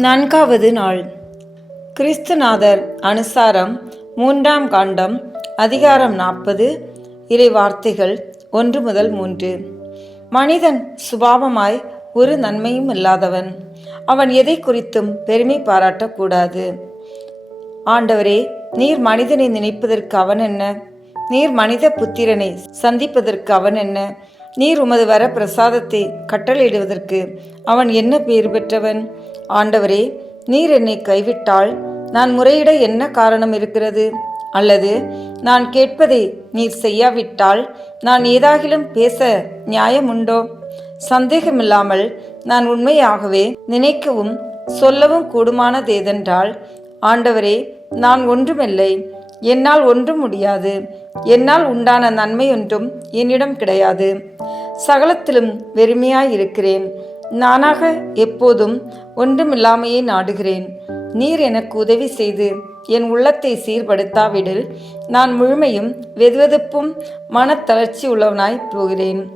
நான்காவது நாள். கிறிஸ்துநாதர் அனுசாரம் மூன்றாம் காண்டம் அதிகாரம் நாற்பது இறை வார்த்தைகள் ஒன்று முதல் மூன்று. மனிதன் சுபாவமாய் ஒரு நன்மையும் இல்லாதவன். அவன் எதை குறித்தும் பெருமை பாராட்டக்கூடாது. ஆண்டவரே நீர் மனிதனை நினைப்பதற்கு அவன் என்ன? நீர் மனித புத்திரனை சந்திப்பதற்கு அவன் என்ன? நீர் உமது வர பிரசாதத்தை கட்டளையிடுவதற்கு அவன் என்ன பேர் பெற்றவன்? ஆண்டவரே நீர் என்னை கைவிட்டால் நான் முறையிட என்ன காரணம் இருக்கிறது? அல்லது நான் கேட்பதை நீர் செய்யாவிட்டால் நான் ஏதாகிலும் பேச நியாயமுண்டோ சந்தேகமில்லாமல் நான் உண்மையாகவே நினைக்கவும் சொல்லவும் கூடுமானதேதென்றால் ஆண்டவரே நான் ஒன்றுமில்லை. என்னால் ஒன்றும் முடியாது. என்னால் உண்டான நன்மை ஒன்றும் என்னிடம் கிடையாது. சகலத்திலும் வெறுமையாயிருக்கிறேன் நானாக எப்போதும் ஒன்றுமில்லாமையே நாடுகிறேன். நீர் எனக்கு உதவி செய்து என் உள்ளத்தை சீர்படுத்தாவிடில் நான் முழுமையும் வெதுவெதுப்பும் மனத்தளர்ச்சி உள்ளவனாய் போகிறேன்.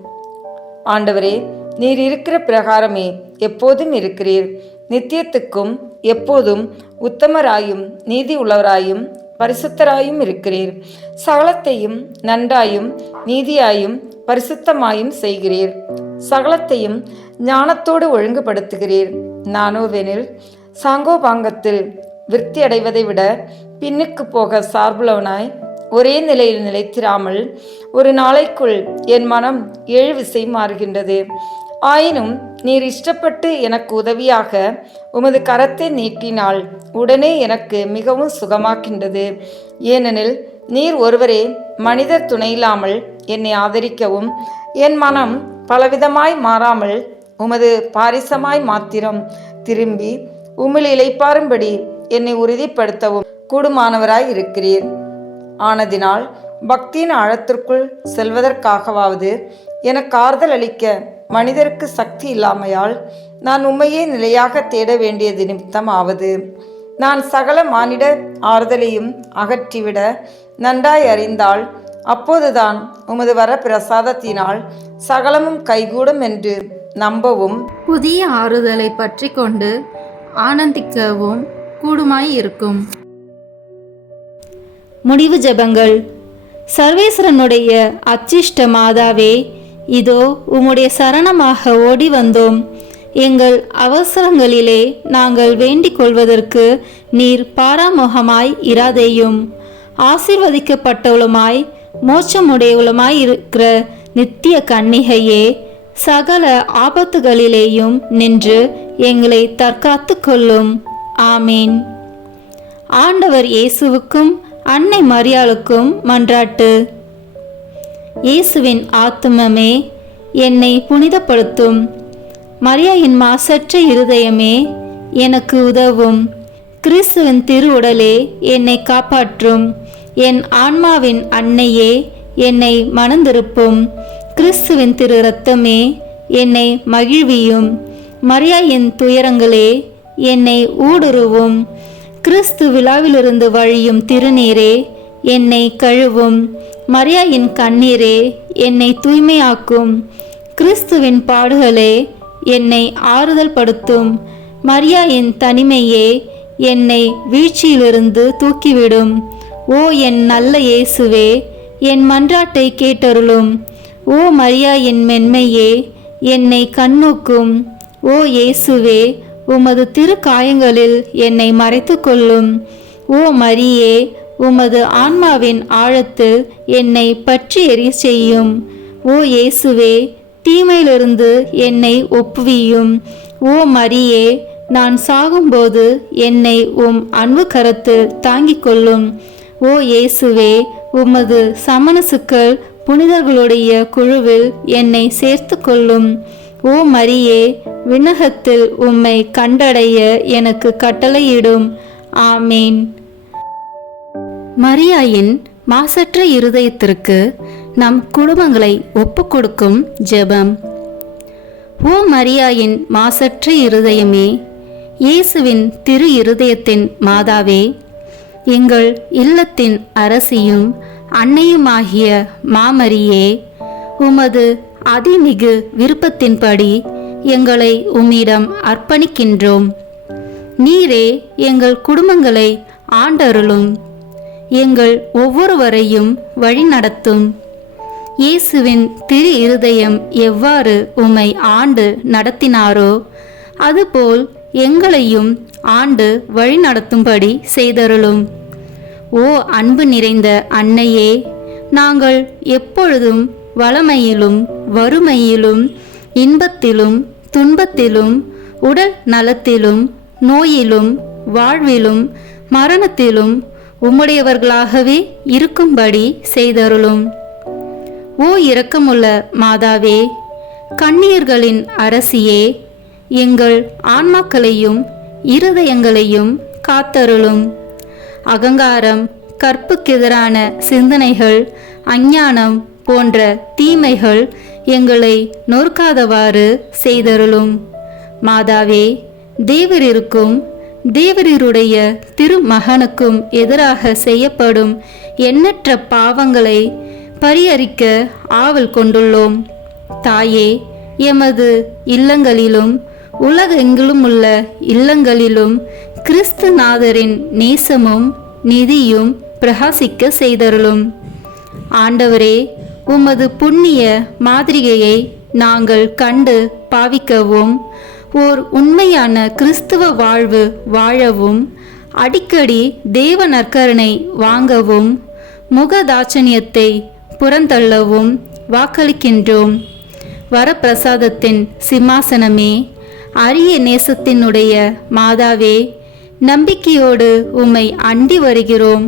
ஆண்டவரே நீர் இருக்கிற பிரகாரமே எப்போதும் இருக்கிறீர். நித்தியத்துக்கும் எப்போதும் உத்தமராயும் நீதி உள்ளவராயும் பரிசுத்தராயும் இருக்கிறீர். சகலத்தையும் நன்றாயும் நீதியாயும் பரிசுத்தமாயும் செய்கிறீர். சகலத்தையும் ஞானத்தோடு ஒழுங்குபடுத்துகிறீர். நானோவெனில் சாங்கோபாங்கத்தில் விருத்தி அடைவதை விட பின்னுக்கு போக சார்புள்ளவனாய் ஒரே நிலையில் நிலைத்திராமல் ஒரு நாளைக்குள் என் மனம் ஏழு விசை மாறுகின்றது. ஆயினும் நீர் இஷ்டப்பட்டு எனக்கு உதவியாக உமது கரத்தை நீட்டினால் உடனே எனக்கு மிகவும் சுகமாக்கின்றது. ஏனெனில் நீர் ஒருவரே மனிதர் துணையில்லாமல் என்னை ஆதரிக்கவும் என் மனம் பலவிதமாய் மாறாமல் உமது பாரிசமாய் மாத்திரம் திரும்பி உமிழ் இலைப்பாரும்படி என்னை உறுதிப்படுத்தவும் கூடுமானவராய் இருக்கிறீர். ஆனதினால் பக்தியின் ஆழத்திற்குள் செல்வதற்காகவாவது எனக்கு ஆறுதல் அளிக்க மனிதருக்கு சக்தி இல்லாமையால் நான் உண்மையே நிலையாக தேட வேண்டியது நிமித்தமாவது. நான் சகல மானிட ஆறுதலையும் அகற்றிவிட நன்றாய் அறிந்தால் அப்போதுதான் உமது வர பிரசாதத்தினால் சகலமும் கைகூடும் என்று நம்பவும் புதிய ஆறுதலை பற்றி கொண்டு ஆனந்திக்கவும் கூடுமாய் இருக்கும் முடிவு ஜெபங்கள். சர்வேஸ்வரனுடைய அச்சிஷ்ட மாதாவே இதோ உம்முடைய சரணமாக ஓடி வந்தோம். எங்கள் அவசரங்களிலே நாங்கள் வேண்டிக் கொள்வதற்கு நீர் பாராமுகமாய் இராதேயும். ஆசிர்வதிக்கப்பட்டவளுமாய் மோட்சமுடையவளுமாய் இருக்கிற நித்திய கன்னிகையே சகல ஆபத்துகளிலேயும் நின்று எங்களை தற்காத்து கொள்ளும் ஆமீன். ஆண்டவர் இயேசுவுக்கும் அன்னை மரியாளுக்கும் மன்றாட்டு. இயேசுவின் ஆத்துமமே என்னை புனிதப்படுத்தும். மரியாயின் மாசற்ற இருதயமே எனக்கு உதவும். கிறிஸ்துவின் திருவுடலே என்னை காப்பாற்றும். என் ஆன்மாவின் அன்னையே என்னை மணந்திருப்பும். கிறிஸ்துவின் திரு ரத்தமே என்னை மகிழ்வியும். மரியாயின் துயரங்களே என்னை ஊடுருவும். கிறிஸ்து விழாவிலிருந்து வழியும் திருநீரே என்னை கழுவும். மரியாயின் கண்ணீரே என்னை தூய்மையாக்கும். கிறிஸ்துவின் பாடுகளே என்னை ஆறுதல் படுத்தும். மரியாயின் தனிமையே என்னை வீழ்ச்சியிலிருந்து தூக்கிவிடும். ஓ என் நல்ல இயேசுவே என் மன்றாட்டை கேட்டருளும். ஓ மரியா என் மென்மையே என்னை கண்ணூக்கும் ஓ இயேசுவே உமது திருக்காயங்களில் என்னை மறைத்து கொள்ளும் ஓ மரியே உமது ஆன்மாவின் ஆழத்தில் என்னை பற்றி எரிய செய்யும். ஓ இயேசுவே தீமையிலிருந்து என்னை ஒப்புவியும். ஓ மரியே நான் சாகும்போது என்னை உம் அன்பு கரத்தில் தாங்கிக் கொள்ளும். ஓ இயேசுவே உமது சமணசுக்கள் புனிதர்களுடைய குழுவில் என்னை சேர்த்து கொள்ளும். ஓ மரியே விண்ணகத்தில் உம்மை கண்டடைய எனக்கு கட்டளையிடும். ஆமேன். மரியாயின் மாசற்ற இருதயத்திற்கு நம் குடும்பங்களை ஒப்புக்கொடுக்கும் ஜெபம். ஓ மரியாயின் மாசற்ற இருதயமே இயேசுவின் திரு இருதயத்தின் மாதாவே எங்கள் இல்லத்தின் அரசியும் அன்னையுமாகிய மாமரியே உமது அதிமிகு விருப்பத்தின்படி எங்களை உம்மிடம் அர்ப்பணிக்கின்றோம். நீரே எங்கள் குடும்பங்களை ஆண்டருளும். எங்கள் ஒவ்வொருவரையும் வழிநடத்தும். இயேசுவின் திரு இருதயம் எவ்வாறு உம்மை ஆண்டு நடத்தினாரோ அதுபோல் எங்களையும் ஆண்டு வழிநடத்தும்படி செய்தருளும். ஓ அன்பு நிறைந்த அன்னையே நாங்கள் எப்பொழுதும் வளமையிலும் வறுமையிலும் இன்பத்திலும் துன்பத்திலும் உடல் நலத்திலும் நோயிலும் வாழ்விலும் மரணத்திலும் உம்முடையவர்களாகவே இருக்கும்படி செய்தருளும். ஓ இரக்கமுள்ள மாதாவே கண்ணீர்களின் அரசியே எங்கள் ஆன்மாக்களையும் இருதயங்களையும் காத்தருளும். அகங்காரம் கற்புக்கெதிரான சிந்தனைகள் அஞ்ஞானம் போன்ற தீமைகள் எங்களை நொறுக்காதவாறு செய்தருளும். மாதாவே தேவரிருக்கும் தேவரீருடைய திருமகனுக்கும் எதிராக செய்யப்படும் எண்ணற்ற பாவங்களை பரிகரிக்க ஆவல் கொண்டுள்ளோம். தாயே எமது இல்லங்களிலும் உலகெங்கிலும் உள்ள இல்லங்களிலும் கிறிஸ்துநாதரின் நேசமும் நிதியும் பிரகாசிக்க செய்தருளும். ஆண்டவரே உமது புண்ணிய மாதிரிகையை நாங்கள் கண்டு பாவிக்கவும் ஓர் உண்மையான கிறிஸ்துவ வாழ்வு வாழவும் அடிக்கடி தேவ நற்கருணை வாங்கவும் முகதாட்சணியத்தை புறந்தள்ளவும் வாக்களிக்கின்றோம். வரப்பிரசாதத்தின் சிம்மாசனமே அரிய நேசத்தினுடைய மாதாவே நம்பிக்கையோடு உம்மை அண்டி வருகிறோம்.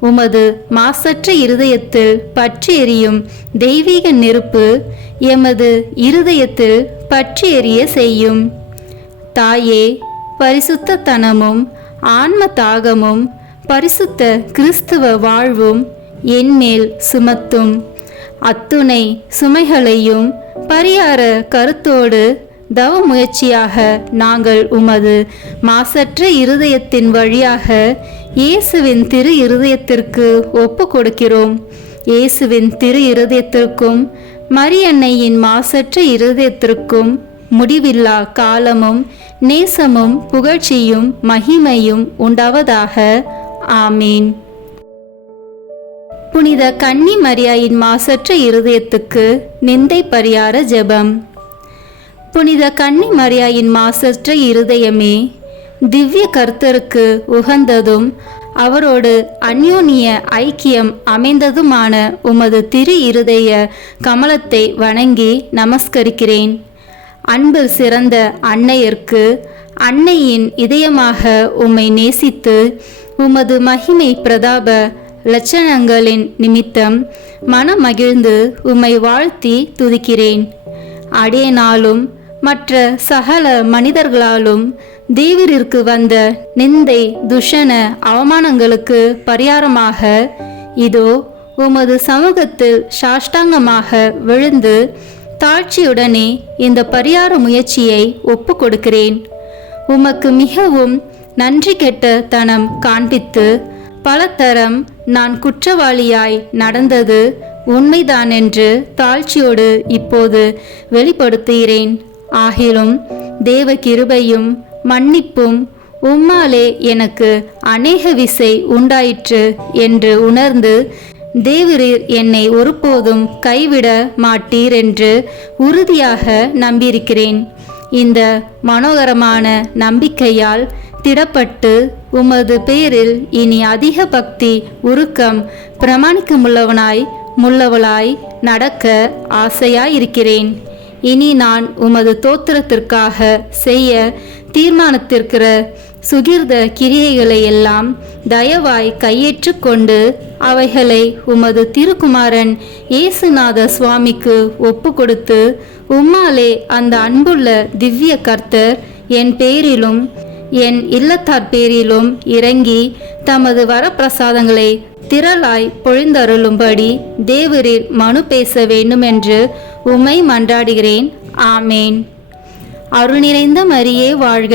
உமது மாசற்ற இருதயத்தில் பற்றி எரியும் தெய்வீக நெருப்பு எமது இருதயத்தில் பற்றி எரிய செய்யும். தாயே பரிசுத்தத்தனமும் ஆன்ம தாகமும் பரிசுத்த கிறிஸ்துவ வாழ்வும் என்மேல் சுமத்தும். அத்துணை சுமைகளையும் பரியார கருத்தோடு தவ முயற்சியாக நாங்கள் உமது மாசற்ற இருதயத்தின் வழியாக இயேசுவின் திரு இருதயத்திற்கு ஒப்பு கொடுக்கிறோம். இயேசுவின் திரு இருதயத்திற்கும் மரியன்னையின் மாசற்ற இருதயத்திற்கும் முடிவில்லா காலமும் நேசமும் புகழ்ச்சியும் மகிமையும் உண்டாவதாக. ஆமீன். புனித கன்னி மரியாயின் மாசற்ற இருதயத்துக்கு நிந்தை பரியார ஜெபம். புனித கன்னி மரியாயின் மாசற்ற இருதயமே திவ்ய கர்த்தருக்கு உகந்ததும் அவரோடு அந்யோனிய ஐக்கியம் அமைந்ததுமான உமது திரு இருதய கமலத்தை வணங்கி நமஸ்கரிக்கிறேன். அன்பு சிறந்த அன்னையர்க்கு அன்னையின் இதயமாக உம்மை நேசித்து உமது மகிமை பிரதாப லட்சணங்களின் நிமித்தம் மனமகிழ்ந்து உம்மை வாழ்த்தி துதிக்கிறேன். அடியனாலும் மற்ற சகல மனிதர்களாலும் தேவரிற்கு வந்த நிந்தை துஷண அவமானங்களுக்கு பரிகாரமாக இதோ உமது சமூகத்தில் சாஷ்டாங்கமாக விழுந்து தாழ்ச்சியுடனே இந்த பரிகார முயற்சியை ஒப்பு கொடுக்கிறேன் உமக்கு மிகவும் நன்றி கெட்ட தனம் காண்பித்து பலதரம் நான் குற்றவாளியாய் நடந்தது உண்மைதான் என்று தாழ்ச்சியோடு இப்போது வெளிப்படுத்துகிறேன். ஆகிலும் தேவ கிருபையும் மன்னிப்பும் உம்மாலே எனக்கு அநேக விசை உண்டாயிற்று என்று உணர்ந்து தேவரீர் என்னை ஒருபோதும் கைவிட மாட்டீர் என்று உறுதியாக நம்பியிருக்கிறேன். இந்த மனோகரமான நம்பிக்கையால் திடப்பட்டு உமது பேரில் இனி அதிக பக்தி உருக்கம் பிரமாணிக்கமுள்ளவனாய் முள்ளவளாய் நடக்க ஆசையாயிருக்கிறேன். இனி நான் உமது தோத்திரத்திற்காக செய்ய தீர்மானித்திருக்கிற சுகிர்த கிரியைகளை எல்லாம் தயவாய் கையேற்று கொண்டு அவைகளை உமது திருக்குமாரன் இயேசுநாத சுவாமிக்கு ஒப்பு கொடுத்து உம்மாலே அந்த அன்புள்ள திவ்ய கர்த்தர் என் பேரிலும் என் இல்லத்தார் பேரிலும் இறங்கி தமது வரப்பிரசாதங்களை திரளாய் பொழிந்தருளும்படி தேவரீர் மனு பேச வேண்டுமென்று உமை மன்றாடுகிறேன். ஆமேன். அருள் நிறைந்த மரியே வாழ்க.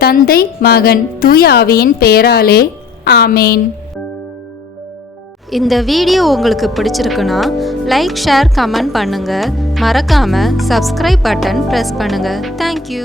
தந்தை மகன் தூய ஆவியின் பெயராலே ஆமேன். இந்த வீடியோ உங்களுக்கு பிடிச்சிருக்குன்னா லைக் ஷேர் கமெண்ட் பண்ணுங்கள் மறக்காமல் சப்ஸ்கிரைப் பட்டன் ப்ரெஸ் பண்ணுங்கள் தேங்க்யூ